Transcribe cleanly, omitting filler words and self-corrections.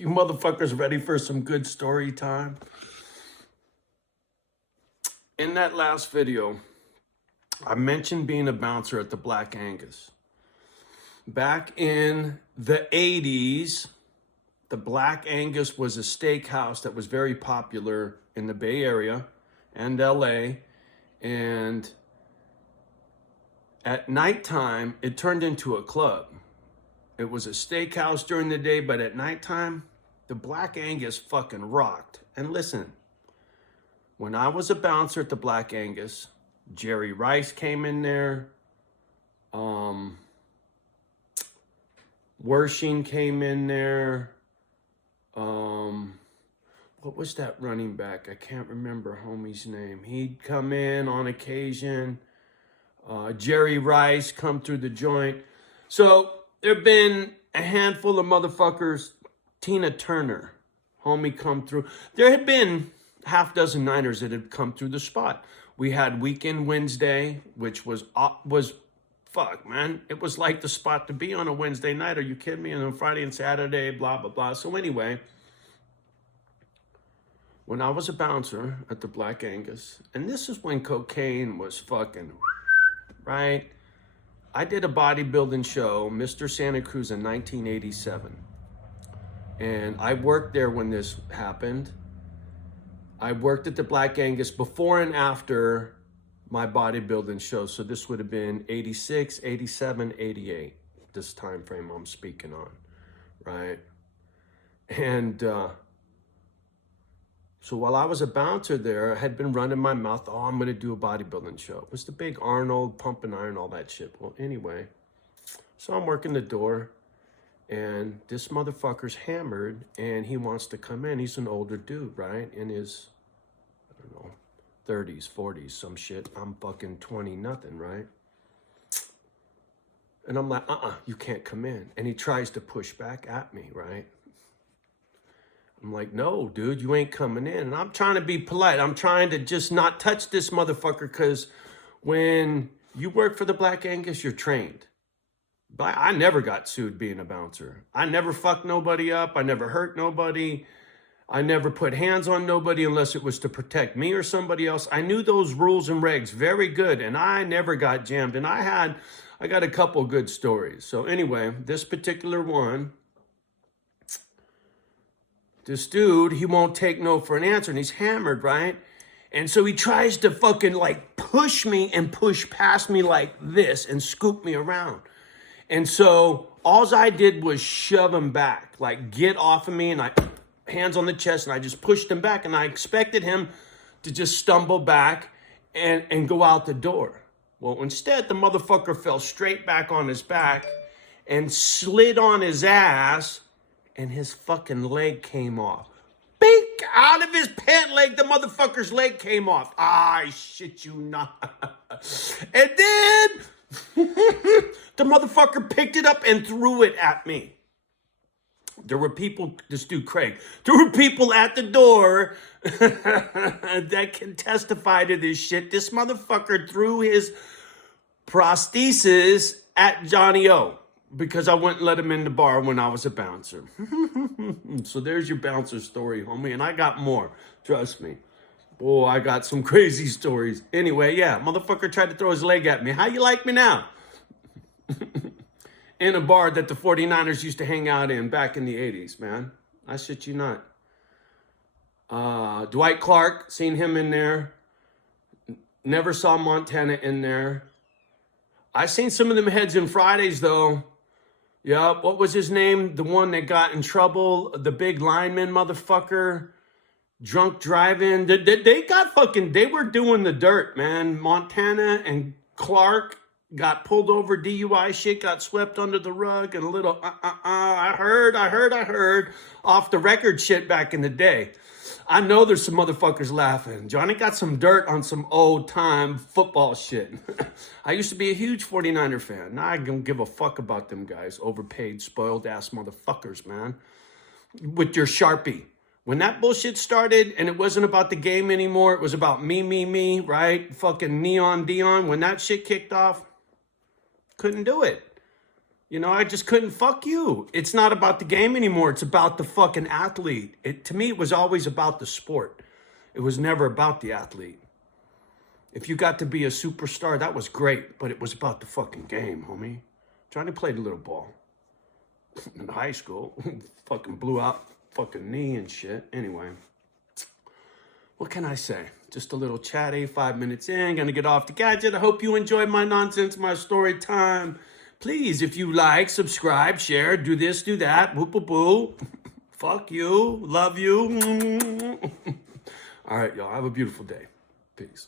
You motherfuckers ready for some good story time? In that last video, I mentioned being a bouncer at the Black Angus. Back in the 80s, the Black Angus was a steakhouse that was very popular in the Bay Area and LA. And at nighttime, it turned into a club. It was a steakhouse during the day, but at nighttime, the Black Angus fucking rocked. And listen, when I was a bouncer at the Black Angus, Jerry Rice came in there. Wershing came in there. What was that running back? I can't remember homie's name. He'd come in on occasion. Jerry Rice come through the joint. So there've been a handful of motherfuckers. Tina Turner, homie, come through. There had been half dozen Niners that had come through the spot. We had Weekend Wednesday, which was fuck, man. It was like the spot to be on a Wednesday night. Are you kidding me? And then Friday and Saturday, blah, blah, blah. So anyway, when I was a bouncer at the Black Angus, and this is when cocaine was fucking, right? I did a bodybuilding show, Mr. Santa Cruz, in 1987. And I worked there when this happened. I worked at the Black Angus before and after my bodybuilding show. So this would have been 86, 87, 88, this time frame I'm speaking on, right? And so while I was a bouncer there, I had been running my mouth, oh, I'm going to do a bodybuilding show. It was the big Arnold, pump and iron, all that shit. Well, anyway, so I'm working the door, and this motherfucker's hammered, and he wants to come in. He's an older dude, right? In his, I don't know, 30s, 40s, some shit. I'm fucking 20 nothing, right? And I'm like, you can't come in. And he tries to push back at me, right? I'm like, no, dude, you ain't coming in. And I'm trying to be polite. I'm trying to just not touch this motherfucker, because when you work for the Black Angus, you're trained. But I never got sued being a bouncer. I never fucked nobody up. I never hurt nobody. I never put hands on nobody unless it was to protect me or somebody else. I knew those rules and regs very good, and I never got jammed. And I got a couple good stories. So anyway, this particular one, this dude, he won't take no for an answer, and he's hammered, right? And so he tries to fucking like push me and push past me like this and scoop me around. And so all I did was shove him back, like get off of me, and I hands on the chest, and I just pushed him back, and I expected him to just stumble back and go out the door. Well, instead, the motherfucker fell straight back on his back and slid on his ass, and his fucking leg came off. Bink! Out of his pant leg, the motherfucker's leg came off. I shit you not. And then the motherfucker picked it up and threw it at me. There were people, this dude Craig, there were people at the door that can testify to this shit. This motherfucker threw his prosthesis at Johnny O because I wouldn't let him in the bar when I was a bouncer. So there's your bouncer story, homie. And I got more, trust me. Boy, I got some crazy stories. Anyway, yeah, motherfucker tried to throw his leg at me. How you like me now? In a bar that the 49ers used to hang out in back in the 80s, man. I shit you not. Dwight Clark, seen him in there. Never saw Montana in there. I seen some of them heads in Fridays, though. Yeah, what was his name? The one that got in trouble? The big lineman motherfucker. Drunk driving. They got fucking, they were doing the dirt, man. Montana and Clark got pulled over, DUI shit, got swept under the rug, and a little, I heard off the record shit back in the day. I know there's some motherfuckers laughing. Johnny got some dirt on some old time football shit. I used to be a huge 49er fan. Now I don't give a fuck about them guys. Overpaid, spoiled ass motherfuckers, man. With your Sharpie. When that bullshit started and it wasn't about the game anymore, it was about me, right? Fucking Neon Dion. When that shit kicked off, couldn't do it. You know, I just couldn't. Fuck you. It's not about the game anymore. It's about the fucking athlete. To me, it was always about the sport. It was never about the athlete. If you got to be a superstar, that was great, but it was about the fucking game, homie. Johnny played a little ball in high school. Fucking blew out fucking knee and shit. Anyway, what can I say? Just a little chatty, 5 minutes in. Gonna get off the gadget. I hope you enjoyed my nonsense, my story time. Please, if you like, subscribe, share, do this, do that. Whoop, whoop, whoop. Fuck you. Love you. All right, y'all. Have a beautiful day. Peace.